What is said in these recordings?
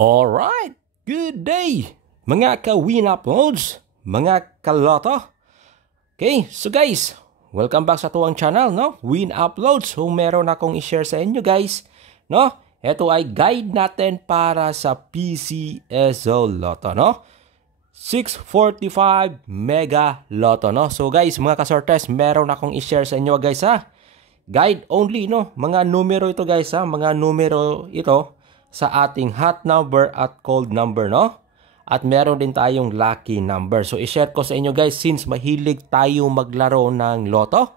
Alright, good day mga ka-Win Uploads, mga kaloto. Okay, so guys, welcome back sa tuwang channel, no? Win Uploads. So meron akong i-share sa inyo guys, no? Ito ay guide natin para sa PCSO Lotto, no? 645 Mega Lotto, no? So guys, mga kasortes, meron akong i-share sa inyo guys ha. Guide only, no? Mga numero ito guys ha, mga numero ito sa ating hot number at cold number, no? At meron din tayong lucky number. So, i-share ko sa inyo guys since mahilig tayo maglaro ng Lotto.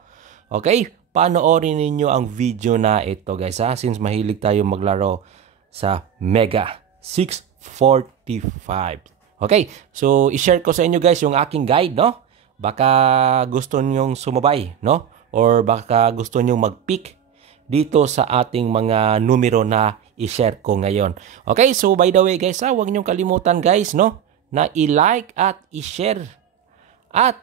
Okay? Panoorin ninyo ang video na ito guys ha, since mahilig tayo maglaro sa Mega 645. Okay? So, i-share ko sa inyo guys yung aking guide, no? Baka gusto nyong sumabay, no? Or baka gusto nyong mag-pick dito sa ating mga numero na i-share ko ngayon. Okay, so by the way guys, huwag niyong kalimutan guys, no, na i-like at i-share at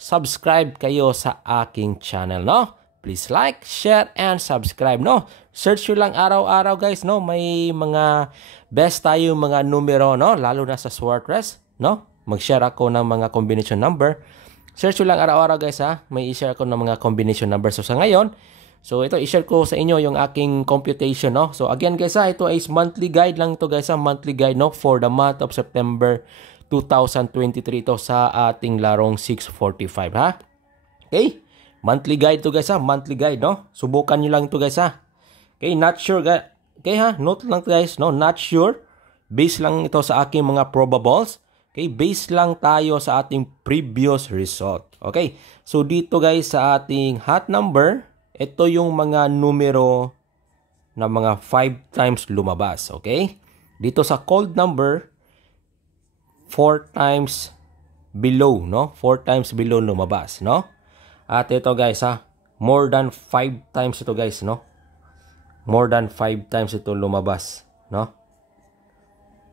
subscribe kayo sa aking channel, no? Please like, share, and subscribe, no? Search nyo lang araw-araw guys, no? May mga best tayo mga numero, no? Lalo na sa Swartress, no? Mag-share ako ng mga combination number. Search nyo lang araw-araw guys ha. May i-share ako ng mga combination number. So sa ngayon, so ito i-share ko sa inyo yung aking computation, no? So again guys ha, ito is monthly guide lang to guys ha, monthly guide, no, for the month of September 2023 ito sa ating larong 645 ha. Okay? Monthly guide to guys ha, monthly guide, no? Subukan niyo lang to guys ha. Okay, not sure guys. Okay ha, note lang guys, no, not sure. Base lang ito sa aking mga probables. Okay, base lang tayo sa ating previous result. Okay? So dito guys sa ating hot number, ito yung mga numero na mga 5 times lumabas. Okay? Dito sa cold number, 4 times below, no? 4 times below lumabas, no? At ito guys ha, more than 5 times ito guys, no? More than 5 times ito lumabas, no?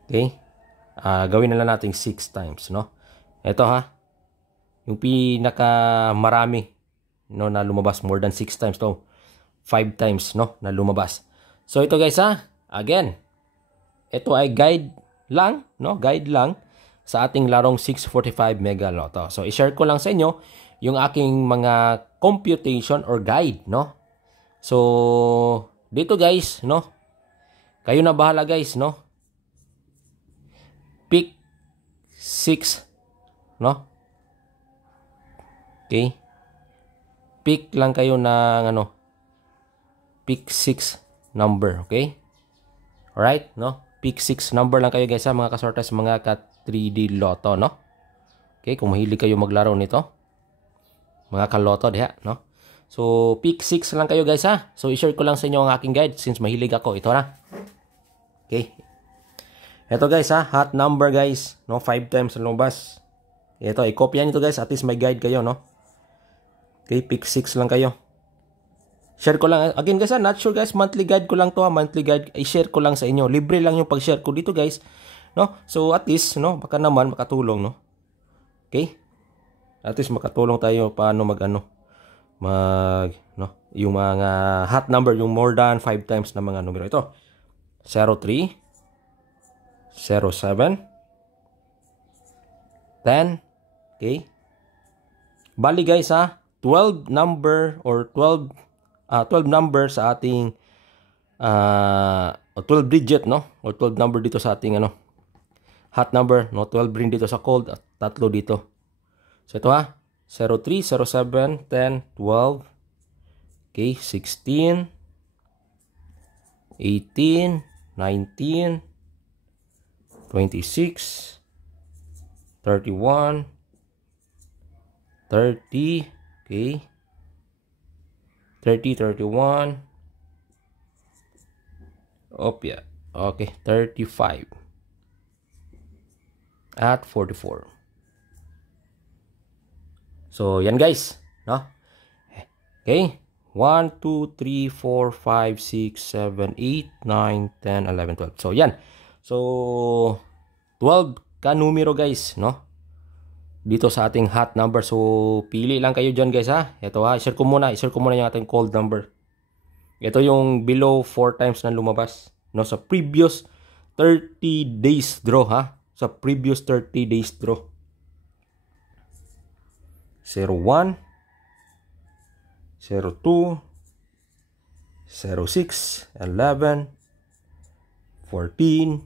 Okay? Gawin na lang natin 6 times, no? Ito ha, yung pinaka marami, no, na lumabas, more than 6 times to, 5 times, no, na lumabas. So ito guys ha, again, ito ay guide lang, no, guide lang sa ating larong 645 Mega Lotto. So i-share ko lang sa inyo yung aking mga computation or guide, no. So dito guys, no, kayo na bahala guys, no. Pick 6, no. Okay? Pick lang kayo ng ano, pick 6 number, okay? Alright, no? Pick 6 number lang kayo guys ha, mga kasortes, mga ka 3D Lotto, no? Okay, kung mahilig kayo maglaro nito, mga ka-Lotto diha, no? So, pick 6 lang kayo guys ha. So, i-share ko lang sa inyo ang aking guide since mahilig ako. Ito na. Okay. Ito guys ha, hot number guys, no? 5 times na lumabas. Ito, i-copy nyo ito guys, at least may guide kayo, no? Okay, pick 6 lang kayo. Share ko lang. Again guys, not sure guys. Monthly guide ko lang to ha. Monthly guide. I-share ko lang sa inyo. Libre lang yung pag-share ko dito guys. No? So at least, no? Baka naman makatulong, no? Okay? At least makatulong tayo paano mag-ano. No? Yung mga hot number, yung more than 5 times na mga numero. Ito. 03. 07. 10. Okay? Bali guys ha. 12 number or 12 number sa ating 12 digit, no, o 12 number dito sa ating ano hot number, no, 12 rin dito sa cold at 3 dito. So ito ha, 03, 07, 10, 12, okay, 16, 18, 19, 26, 31, 30, okay, 30, 31, yeah, okay, 35, at 44. So, yan guys, no? Okay, 1, 2, 3, 4, 5, 6, 7, 8, 9, 10, 11, 12. So, yan. So, 12 ka numero guys, no? Dito sa ating hot number. So, pili lang kayo dyan guys ha. Ito ha, i-share ko muna yung ating cold number. Ito yung below 4 times na lumabas, no, sa previous 30 days draw ha. Sa previous 30 days draw. 01, 02, 06, 11, 14,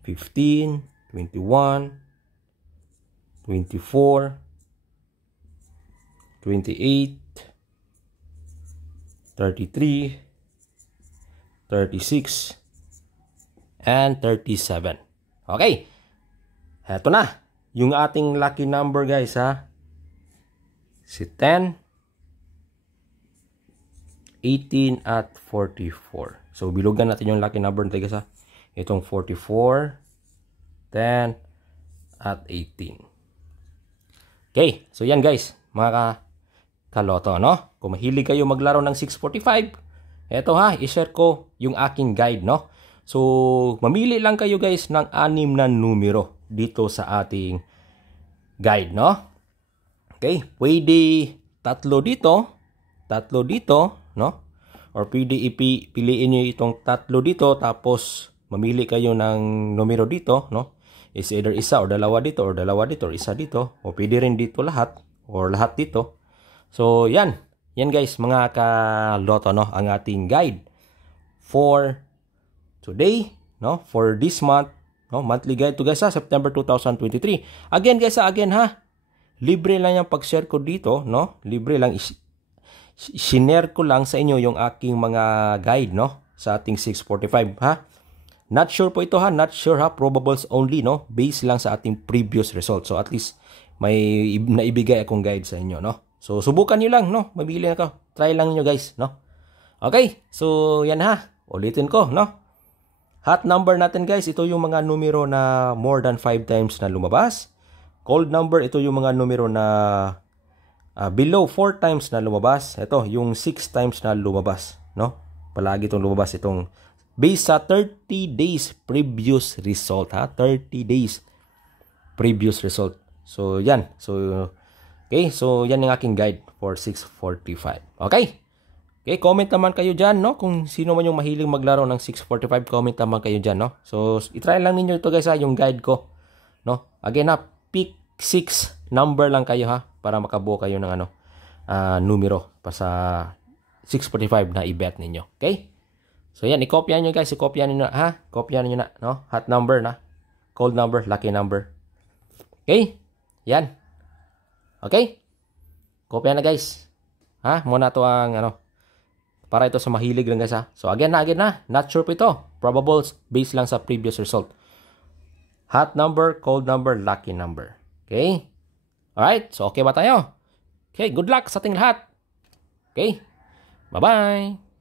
15, 21, 24, 28, 33, 36, and 37. Okay. Heto na. Yung ating lucky number guys ha. Si 10, 18, at 44. So bilugan natin yung lucky number natin guys ha. Itong 44, 10, at 18. Okay. So yan guys. Mga kaloto no. Kung mahilig kayo maglaro ng 645, eto ha. I-share ko yung aking guide no. So, mamili lang kayo guys ng 6 na numero dito sa ating guide, no? Okay, pwede 3 dito, no? Or pwede piliin nyo itong 3 dito, tapos mamili kayo ng numero dito, no? Is either isa or dalawa dito, or isa dito, o pwede rin dito lahat, or lahat dito. So, yan guys, mga kaloto, no? Ang ating guide for today, no, for this month, no, monthly guide to guys ha, September 2023. Again guys ha, libre lang yung pag-share ko dito, no, libre lang, sinare ko lang sa inyo yung aking mga guide, no, sa ating 645 ha. Not sure po ito ha, not sure ha, probables only, no, based lang sa ating previous result. So at least may naibigay akong guide sa inyo, no. So subukan niyo lang, no, mabili na ka, try lang niyo guys, no. Okay, so yan ha, ulitin ko, no. Hot number natin guys, ito yung mga numero na more than 5 times na lumabas. Cold number, ito yung mga numero na below 4 times na lumabas. Ito, yung 6 times na lumabas, no? Palagi itong lumabas, itong based sa 30 days previous result, ha? 30 days previous result. So, yan. So, okay, so yan yung aking guide for 645. Okay? Okay, comment naman kayo dyan, no? Kung sino man yung mahiling maglaro ng 645, comment naman kayo dyan, no? So, itry lang ninyo ito guys ha, yung guide ko, no? Again ha, pick 6 number lang kayo ha, para makabuo kayo ng numero pa sa 645 na i-bet ninyo. Okay? So, yan, i-copy nyo guys, i-copy nyo na, ha? Copy nyo na, no? Hot number na, cold number, lucky number. Okay? Yan. Okay? Copy na guys. Ha? Muna to ang, para ito sa mahilig lang guys ha. So again na, not sure po ito. Probables based lang sa previous result. Hot number, cold number, lucky number. Okay? Alright, so okay ba tayo? Okay, good luck sa ating lahat. Okay? Bye-bye!